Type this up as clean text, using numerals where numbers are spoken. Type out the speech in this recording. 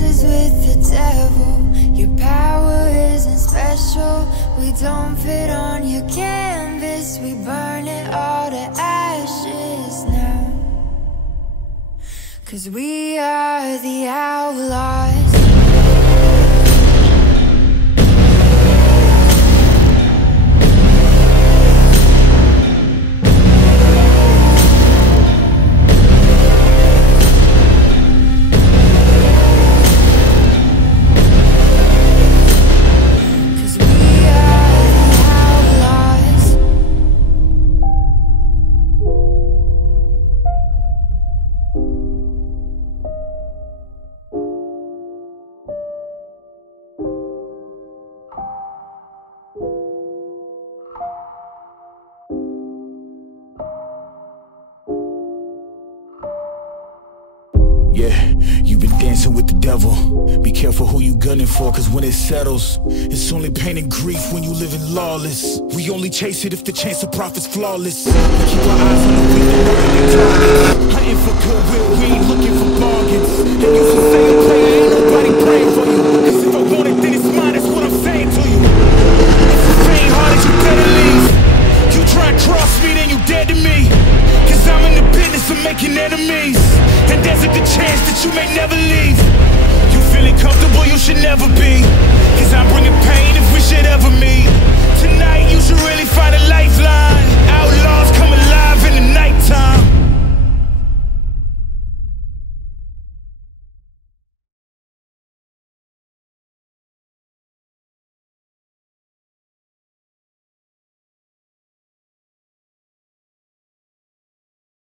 dances with the devil. Your power isn't special. We don't fit on your canvas. We burn it all to ashes now. 'Cause we are the outlaws. Yeah, you've been dancing with the devil. Be careful who you gunning for, cause when it settles, it's only pain and grief when you living lawless. We only chase it if the chance of profit's flawless. We keep our eyes on the weak, hunting for goodwill, we ain't looking for bargains. And you should say a player, ain't nobody praying for you. Cause if I want it, then it's mine, that's what I'm saying to you. If it's ain't hard, you better leave. You try and cross me, then you dead to me. Cause I'm in the business of making enemies. And there's a good chance that you may never leave. You feeling comfortable, you should never be. Cause I'm bringing pain if we should ever meet. Tonight you should really find a lifeline. Outlaws come alive.